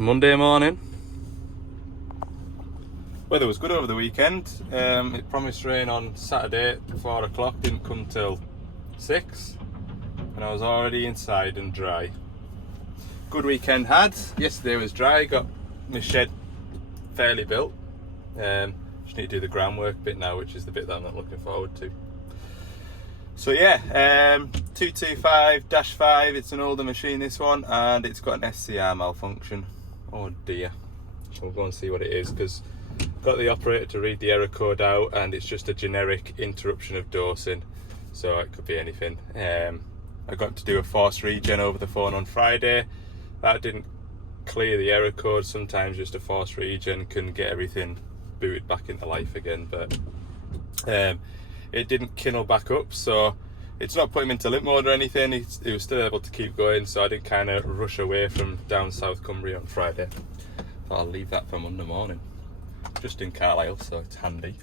Monday morning. Weather was good over the weekend. It promised rain on Saturday at 4 o'clock, didn't come till 6, and I was already inside and dry. Good weekend had. Yesterday was dry, got my shed fairly built. Just need to do the groundwork bit now, which is the bit that I'm not looking forward to. So yeah, 225-5, it's an older machine, this one, and it's got an SCR malfunction. Oh dear. We'll go and see what it is, because I've got the operator to read the error code out, and it's just a generic interruption of dosing, so it could be anything. I got to do a force regen over the phone on Friday. That didn't clear the error code. Sometimes just a force regen can get everything booted back into life again, but it didn't kindle back up, so it's not putting him into limp mode or anything. He was still able to keep going, so I didn't kind of rush away from down South Cumbria on Friday. I'll leave that for Monday morning. Just in Carlisle, so it's handy.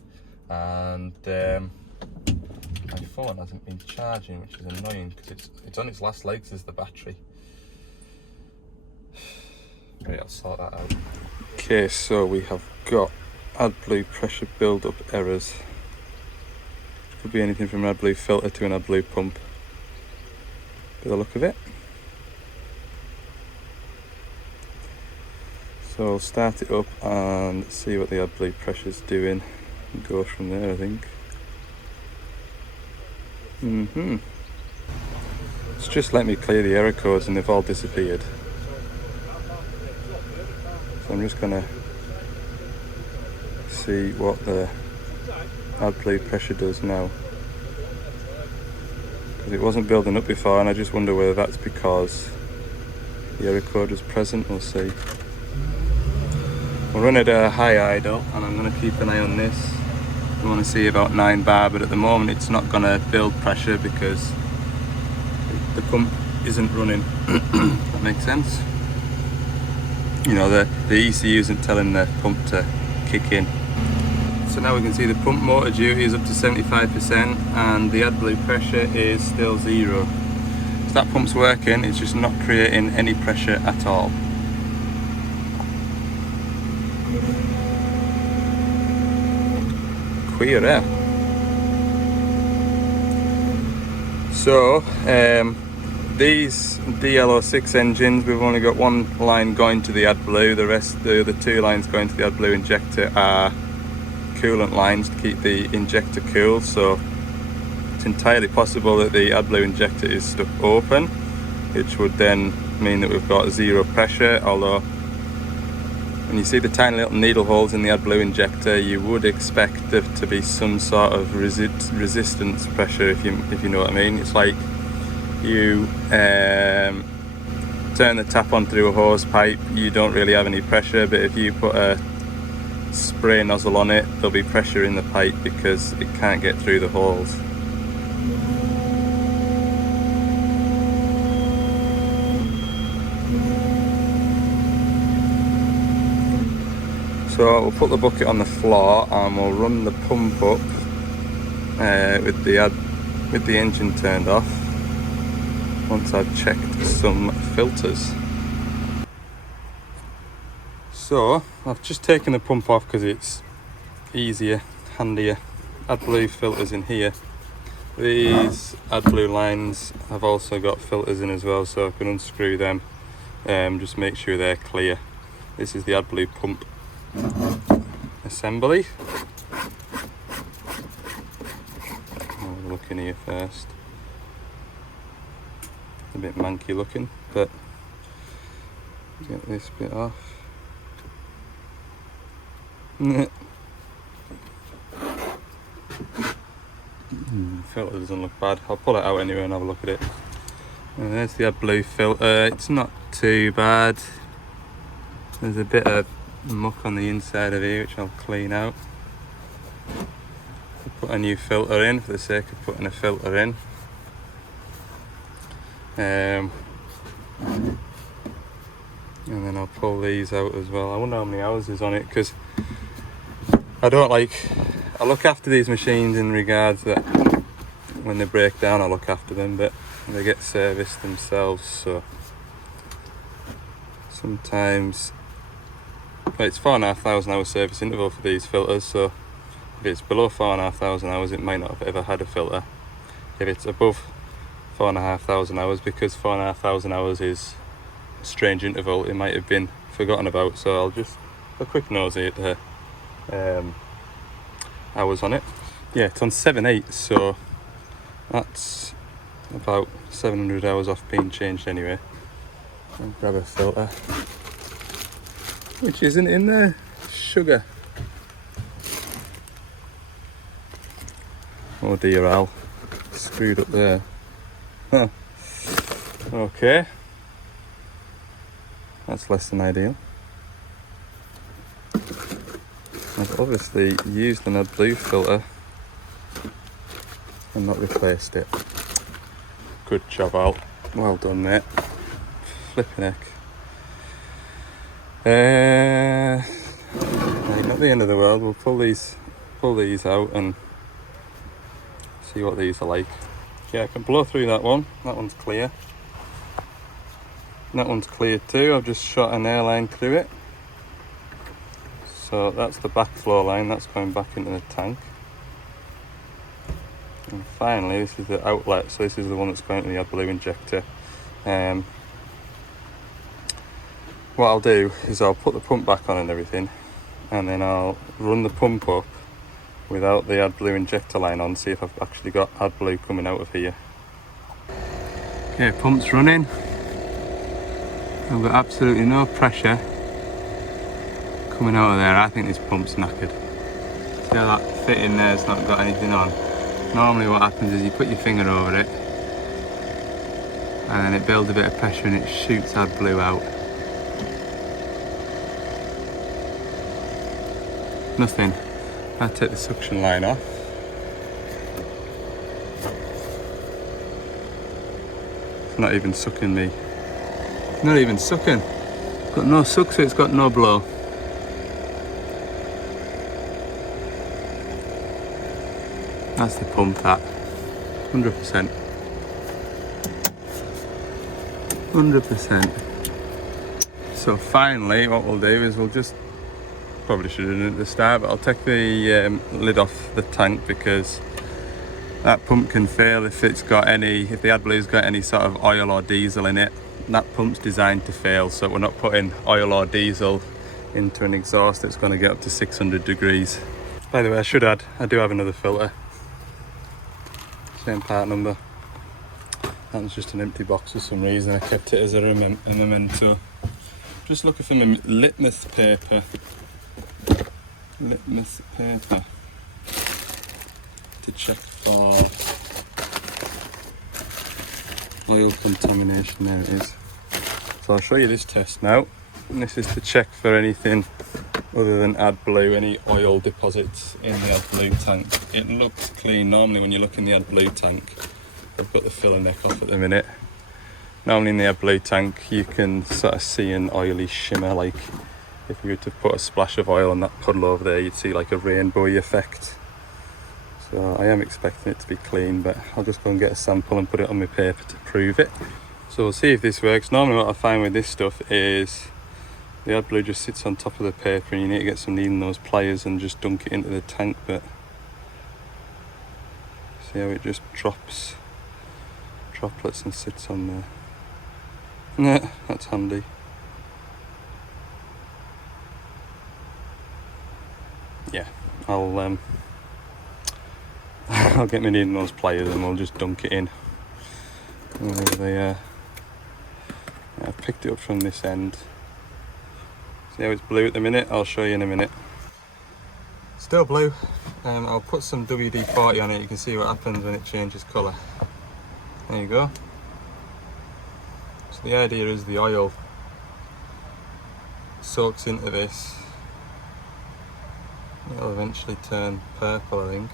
And my phone hasn't been charging, which is annoying because it's on its last legs as the battery. Right, I'll sort that out. Okay, so we have got AdBlue pressure build-up errors. Could be anything from an AdBlue filter to an AdBlue pump, by the look of it. So I'll start it up and see what the AdBlue pressure's doing and go from there, I think. It's just let me clear the error codes and they've all disappeared. So I'm just gonna see what the AdBlue pressure does now, because it wasn't building up before, and I just wonder whether that's because the error code was present. We'll see. We'll run at a high idle, and I'm going to keep an eye on this. I want to see about 9 bar, but at the moment it's not going to build pressure because the pump isn't running. That makes sense. You know, the ECU isn't telling the pump to kick in. So now we can see the pump motor duty is up to 75% and the AdBlue pressure is still 0. So that pump's working, it's just not creating any pressure at all. Queer, eh? So, these DL06 engines, we've only got one line going to the AdBlue. The rest, the other 2 lines going to the AdBlue injector are coolant lines to keep the injector cool. So it's entirely possible that the AdBlue injector is stuck open, which would then mean that we've got 0 pressure. Although when you see the tiny little needle holes in the AdBlue injector, you would expect there to be some sort of resistance pressure, if you know what I mean. It's like you turn the tap on through a hose pipe, you don't really have any pressure, but if you put a spray nozzle on it, there'll be pressure in the pipe because it can't get through the holes. So we'll put the bucket on the floor and we'll run the pump up with the engine turned off once I've checked some filters. So I've just taken the pump off because it's easier, handier. AdBlue filters in here. These AdBlue lines have also got filters in as well, so I can unscrew them, just make sure they're clear. This is the AdBlue pump assembly. I'll have a look in here first. A bit manky looking, but get this bit off. Filter doesn't look bad. I'll pull it out anyway and have a look at it. And there's the AdBlue filter. It's not too bad. There's a bit of muck on the inside of here which I'll clean out. I'll put a new filter in for the sake of putting a filter in. And then I'll pull these out as well. I wonder how many hours is on it, because I look after these machines in regards that when they break down I look after them, but they get serviced themselves, so sometimes But it's 4,500 hour service interval for these filters, so if it's below 4,500 hours it might not have ever had a filter. If it's above 4,500 hours, because 4,500 hours is a strange interval, it might have been forgotten about. So I'll just a quick nosy at the hours on it. Yeah, it's on 7/8, so that's about 700 hours off being changed anyway. I'll grab a filter, which isn't in there. Sugar. Oh dear, Al. Screwed up there. Huh. Okay. That's less than ideal. I've obviously used an AdBlue filter and not replaced it. Good job, Al. Well done, mate. Flipping heck. Right, not the end of the world. We'll pull these out and see what these are like. Yeah, I can blow through that one. That one's clear. That one's clear too. I've just shot an airline through it. So that's the backflow line. That's going back into the tank. And finally, this is the outlet. So this is the one that's going to the AdBlue injector. What I'll do is I'll put the pump back on and everything, and then I'll run the pump up without the AdBlue injector line on, see if I've actually got AdBlue coming out of here. Okay, pump's running. I've got absolutely no pressure coming out of there. I think this pump's knackered. See how that fitting there's not got anything on? Normally what happens is you put your finger over it and then it builds a bit of pressure and it shoots AdBlue out. Nothing. I'll take the suction line off. It's not even sucking me. Not even sucking. Got no suck, so it's got no blow. That's the pump, that. 100%. 100%. So finally, what we'll do is we'll just, probably should have done it at the start, but I'll take the lid off the tank, because that pump can fail if the AdBlue's got any sort of oil or diesel in it. That pump's designed to fail, so we're not putting oil or diesel into an exhaust that's going to get up to 600 degrees. By the way, I should add, I do have another filter. Same part number. That was just an empty box for some reason. I kept it as a memento. Just looking for my litmus paper. Litmus paper. To check for oil contamination. There it is. So I'll show you this test now. And this is to check for anything other than AdBlue, any oil deposits in the AdBlue tank. It looks clean. Normally when you look in the AdBlue tank, I've got the filler neck off at the minute. Normally in the AdBlue tank you can sort of see an oily shimmer, like if you were to put a splash of oil on that puddle over there, you'd see like a rainbowy effect. So I am expecting it to be clean, but I'll just go and get a sample and put it on my paper to prove it. So we'll see if this works. Normally what I find with this stuff is the AdBlue just sits on top of the paper and you need to get some needle nose pliers and just dunk it into the tank, but see how it just drops droplets and sits on there. Yeah, that's handy. Yeah, I'll get my needle nose pliers and we'll just dunk it in. I've picked it up from this end. See how it's blue at the minute? I'll show you in a minute. Still blue. I'll put some WD-40 on it. You can see what happens when it changes colour. There you go. So the idea is the oil soaks into this. It'll eventually turn purple, I think.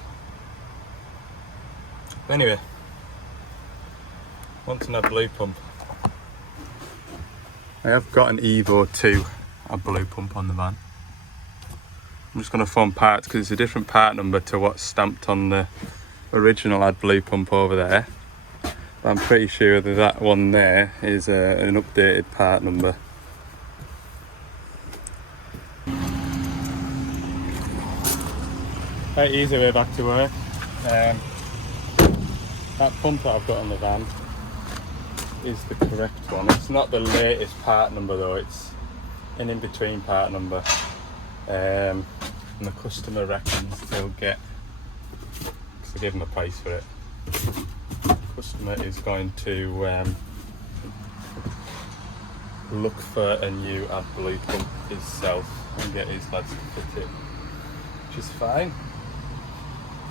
But anyway, onto an AdBlue pump. I have got an Evo 2 AdBlue pump on the van. I'm just going to phone parts because it's a different part number to what's stamped on the original AdBlue pump over there. But I'm pretty sure that one there is an updated part number. Right, easy way back to work. That pump that I've got on the van is the correct one. It's not the latest part number though, it's an in-between part number. And the customer reckons they'll get, because I gave them a price for it, the customer is going to look for a new adblue pump himself and get his lads to fit it, which is fine.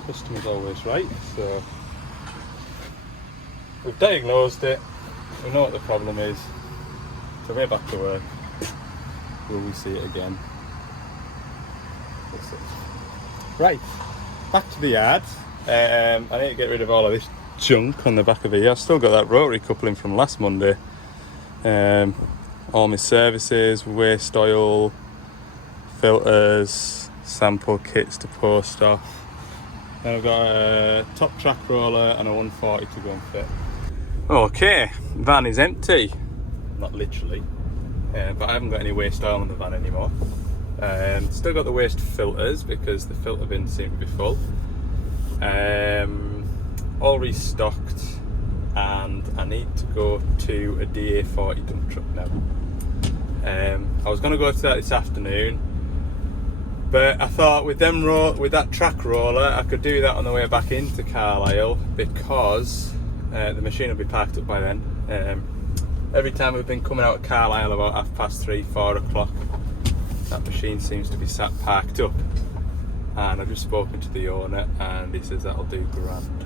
The customer's always right, so we've diagnosed it, we know what the problem is, so we're back to work. Will we see it again? We'll see. Right, back to the yard. I need to get rid of all of this junk on the back of here. I've still got that rotary coupling from last Monday. All my services, waste oil, filters, sample kits to post off. Then I've got a top track roller and a 140 to go and fit. Okay, van is empty. Not literally, but I haven't got any waste oil in the van anymore. Still got the waste filters because the filter bins seem to be full. All restocked, and I need to go to a DA40 dump truck now. I was going to go to that this afternoon, but I thought with that track roller I could do that on the way back into Carlisle, because the machine will be parked up by then. Every time we've been coming out of Carlisle about 3:30, 4 o'clock, that machine seems to be sat parked up, and I've just spoken to the owner and he says that'll do grand.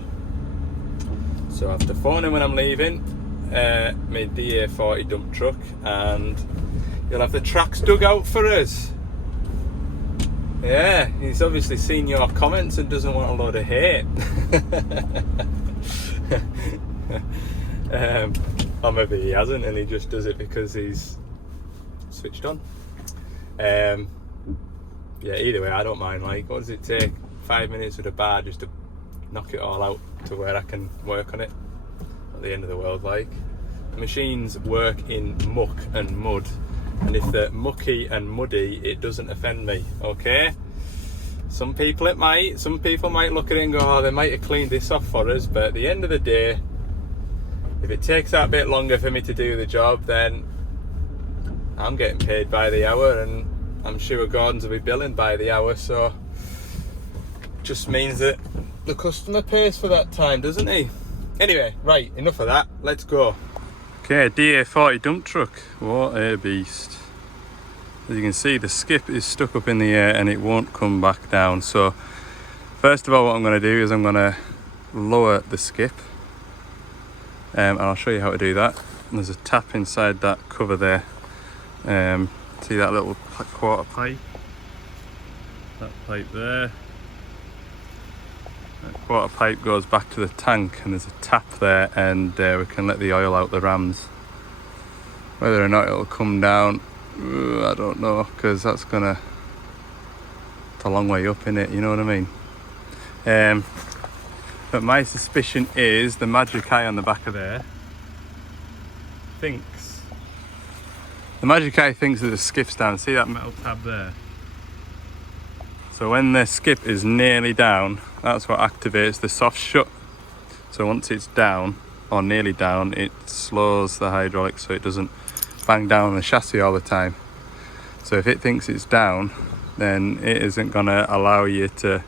So I have to phone him when I'm leaving my DA40 dump truck, and he'll have the tracks dug out for us. Yeah, he's obviously seen your comments and doesn't want a load of hate. Or maybe he hasn't and he just does it because he's switched on. Yeah, either way, I don't mind. Like, what does it take? 5 minutes with a bar just to knock it all out to where I can work on it? Not the end of the world. Like, the machines work in muck and mud, and if they're mucky and muddy, it doesn't offend me. Okay, some people it might. Some people might look at it and go, oh, they might have cleaned this off for us, but at the end of the day, if it takes that bit longer for me to do the job, then I'm getting paid by the hour, and I'm sure Gordon's will be billing by the hour, so it just means that the customer pays for that time, doesn't he? Anyway, right, enough of that, let's go. Okay, DA40 dump truck, what a beast. As you can see, the skip is stuck up in the air and it won't come back down. So first of all, what I'm going to do is I'm going to lower the skip, and I'll show you how to do that. And there's a tap inside that cover there. See that little quarter pipe? That pipe there. That quarter pipe goes back to the tank, and there's a tap there, and we can let the oil out the rams. Whether or not it'll come down, I don't know, because it's a long way up in it, you know what I mean? But my suspicion is the magic eye on the back of there thinks that the skip's down. See that metal tab there? So when the skip is nearly down, that's what activates the soft shut. So once it's down, or nearly down, it slows the hydraulics so it doesn't bang down on the chassis all the time. So if it thinks it's down, then it isn't going to allow you to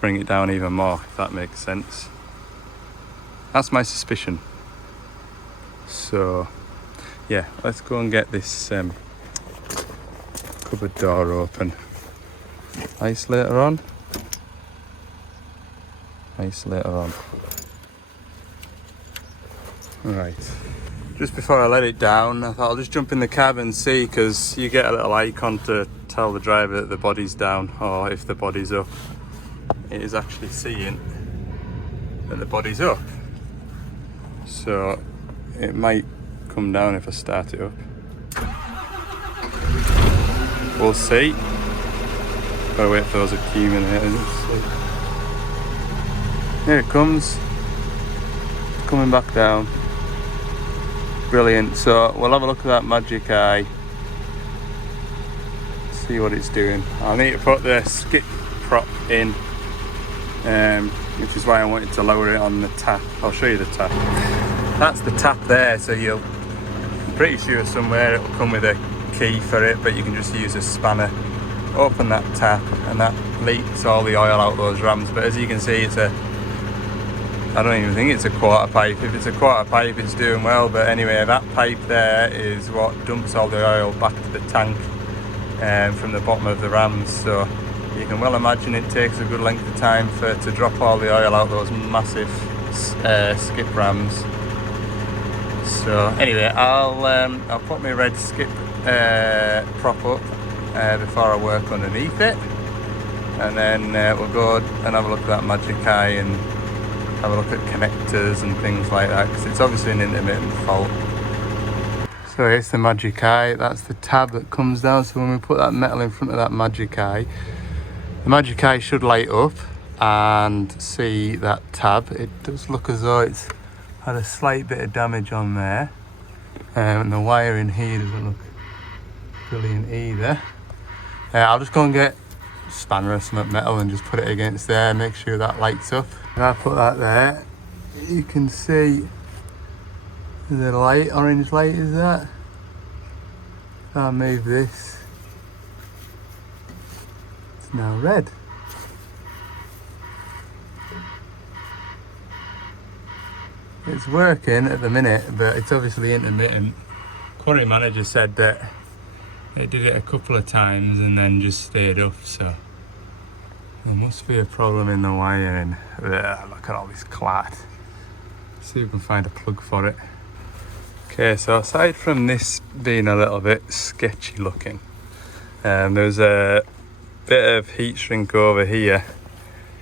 bring it down even more, if that makes sense. That's my suspicion. So yeah, let's go and get this cupboard door open. Isolator on. Isolator on. Right. Just before I let it down, I thought I'll just jump in the cab and see, because you get a little icon to tell the driver that the body's down, or if the body's up. It is actually seeing that the body's up. So it might come down if I start it up. We'll see. Gotta wait for those accumulators. Here it comes. It's coming back down. Brilliant. So we'll have a look at that magic eye. See what it's doing. I'll need to put the skip prop in, which is why I wanted to lower it on the tap. I'll show you the tap. That's the tap there, so I'm pretty sure somewhere it'll come with a key for it, but you can just use a spanner, open that tap, and that leaks all the oil out those rams. But as you can see, I don't even think it's a quarter pipe. If it's a quarter pipe, it's doing well, but anyway, that pipe there is what dumps all the oil back to the tank from the bottom of the rams. So you can well imagine it takes a good length of time to drop all the oil out those massive skip rams. So anyway, I'll put my red skip prop up before I work underneath it, and then we'll go and have a look at that Magic Eye and have a look at connectors and things like that, because it's obviously an intermittent fault. So here's the Magic Eye. That's the tab that comes down. So when we put that metal in front of that Magic Eye, the Magic Eye should light up and see that tab. It does look as though it's had a slight bit of damage on there, and the wire in here doesn't look brilliant either. I'll just go and get a spanner or some metal and just put it against there, make sure that lights up. If I put that there, you can see the light, orange light is that. If I move this, it's now red. It's working at the minute, but it's obviously intermittent. Quarry manager said that it did it a couple of times and then just stayed off, so there must be a problem in the wiring. Look at all this clat. See if we can find a plug for it. Okay, so aside from this being a little bit sketchy looking, there's a bit of heat shrink over here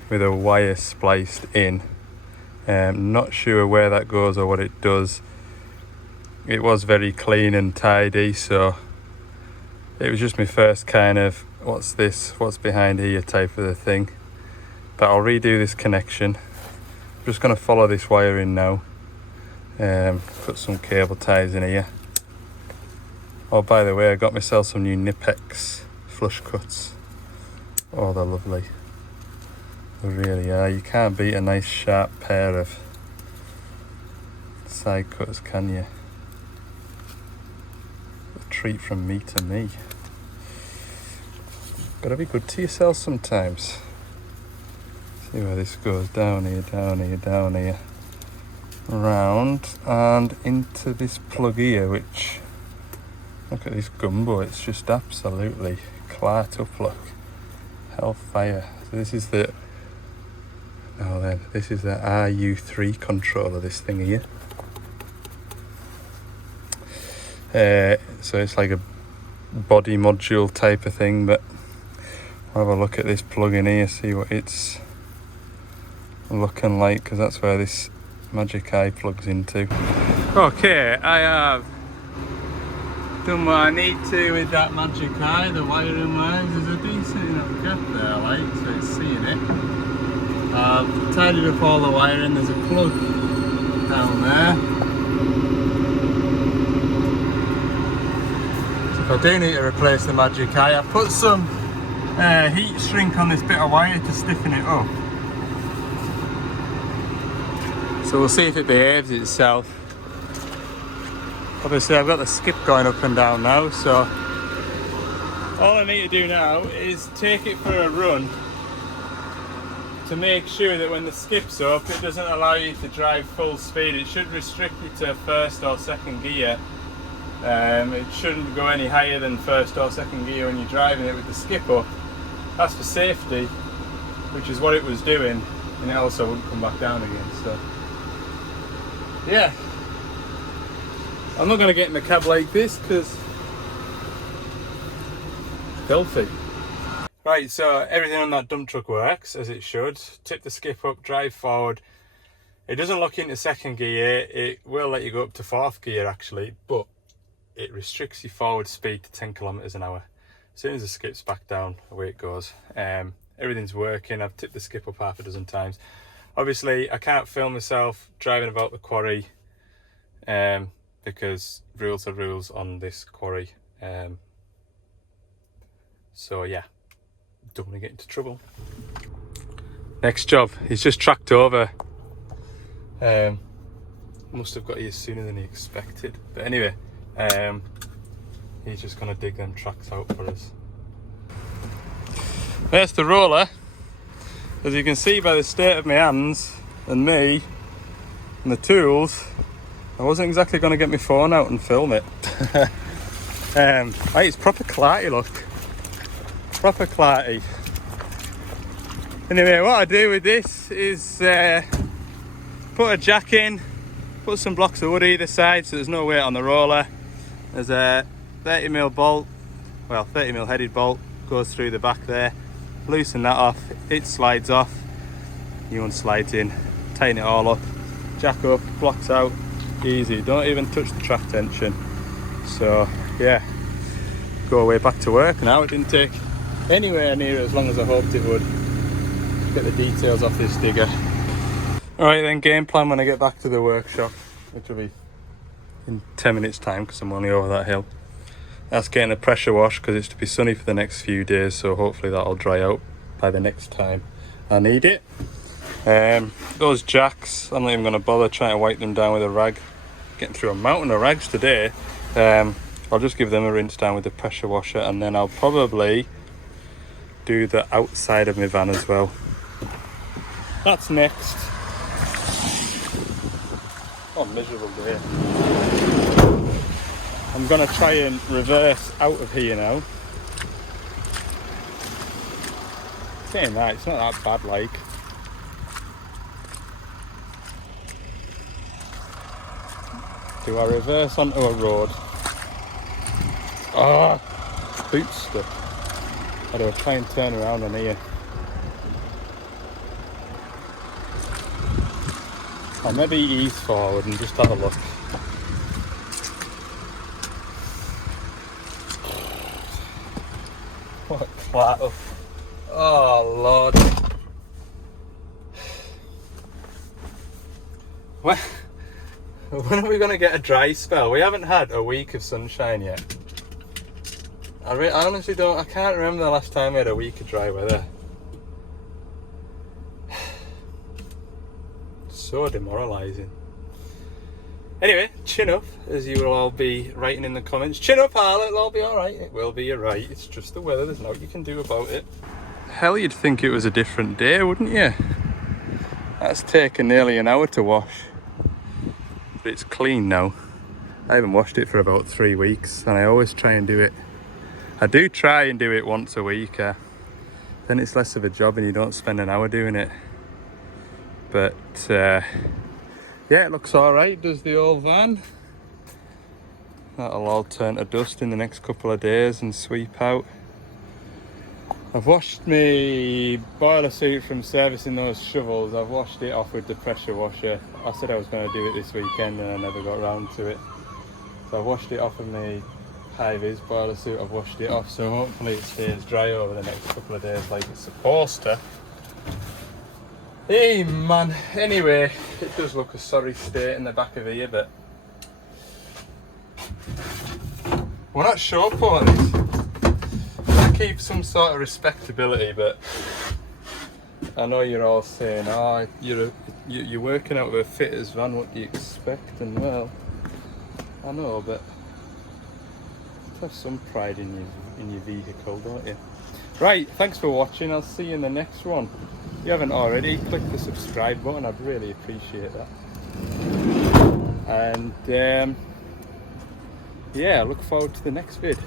with a wire spliced in. Not sure where that goes or what it does. It was very clean and tidy, so it was just my first kind of what's this, what's behind here type of a thing. But I'll redo this connection. I'm just going to follow this wire in now. Put some cable ties in here. Oh, by the way, I got myself some new Nipex flush cuts. Oh, they're lovely. They really are. You can't beat a nice sharp pair of side cutters, can you? A treat from me to me. Gotta be good to yourself sometimes. See where this goes. Down here, down here, down here. Round and into this plug here, which, look at this gumbo, it's just absolutely clart up, look. Hellfire. So this is the this is the RU3 controller, this thing here. So it's like a body module type of thing, but I'll have a look at this plug in here, see what it's looking like, because that's where this Magic Eye plugs into. Okay, I have done what I need to with that Magic Eye. The wiring wise, there's a decent enough gap there, like, so it's seeing it. I've tidied up all the wiring. There's a plug down there. So if I do need to replace the Magic Eye, I put some heat shrink on this bit of wire to stiffen it up. So we'll see if it behaves itself. Obviously I've got the skip going up and down now, so all I need to do now is take it for a run to make sure that when the skip's up, it doesn't allow you to drive full speed. It should restrict you to first or second gear. It shouldn't go any higher than first or second gear when you're driving it with the skip up. That's for safety, which is what it was doing, and it also wouldn't come back down again. So yeah, I'm not going to get in the cab like this because it's filthy. Right, so everything on that dump truck works as it should. Tip the skip up, drive forward. It doesn't lock into second gear. It will let you go up to fourth gear actually, but it restricts your forward speed to 10 kilometers an hour. As soon as the skip's back down, away it goes. Everything's working. I've tipped the skip up half a dozen times. Obviously, I can't film myself driving about the quarry because rules are rules on this quarry. So yeah, don't want to get into trouble. Next job, he's just tracked over. Must have got here sooner than he expected. But anyway, he's just gonna dig them tracks out for us. There's the roller. As you can see by the state of my hands and me and the tools, I wasn't exactly going to get my phone out and film it. It's proper clarty, look. Proper clarty. Anyway, what I do with this is put a jack in, put some blocks of wood either side so there's no weight on the roller. There's a 30mm bolt, well 30mm headed bolt, goes through the back there. Loosen that off, it slides off, new one slides in, tighten it all up, jack up, blocks out, easy, don't even touch the track tension. So yeah, go away back to work now. It didn't take anywhere near as long as I hoped it would. Get the details off this digger. Alright then, game plan when I get back to the workshop, which will be in 10 minutes time because I'm only over that hill. That's getting a pressure wash because it's to be sunny for the next few days, so hopefully that'll dry out by the next time I need it. Those jacks, I'm not even going to bother trying to wipe them down with a rag. Getting through a mountain of rags today. I'll just give them a rinse down with the pressure washer, and then I'll probably do the outside of my van as well. That's next. Oh, miserable day. I'm going to try and reverse out of here now. Saying that, it's not that bad like. Do I reverse onto a road? Ah, boot stuck. Or do I try and turn around on here? Or maybe ease forward and just have a look. What a clatter. Oh Lord. When are we going to get a dry spell? We haven't had a week of sunshine yet. I honestly don't, I can't remember the last time we had a week of dry weather. So demoralising. Anyway, chin up, as you will all be writing in the comments. Chin up, Harlan, it'll all be alright. It will be, you're right. It's just the weather, there's nothing you can do about it. Hell, you'd think it was a different day, wouldn't you? That's taken nearly an hour to wash. But it's clean now. I haven't washed it for about 3 weeks, and I always try and do it. I do try and do it once a week. Then it's less of a job and you don't spend an hour doing it. But yeah, it looks alright, does the old van. That'll all turn to dust in the next couple of days and sweep out. I've washed my boiler suit from servicing those shovels. I've washed it off with the pressure washer. I said I was going to do it this weekend and I never got around to it. So I've washed it off of my high-vis boiler suit. I've washed it off, so hopefully it stays dry over the next couple of days like it's supposed to. Hey man, anyway, it does look a sorry state in the back of here, but we're not sure for this. I keep some sort of respectability, but I know you're all saying, oh, you're working out of a fitter's van, what do you expect? And well, I know, but have some pride in your vehicle, don't you? Right, thanks for watching. I'll see you in the next one. If you haven't already, click the subscribe button. I'd really appreciate that. And yeah, I look forward to the next vid.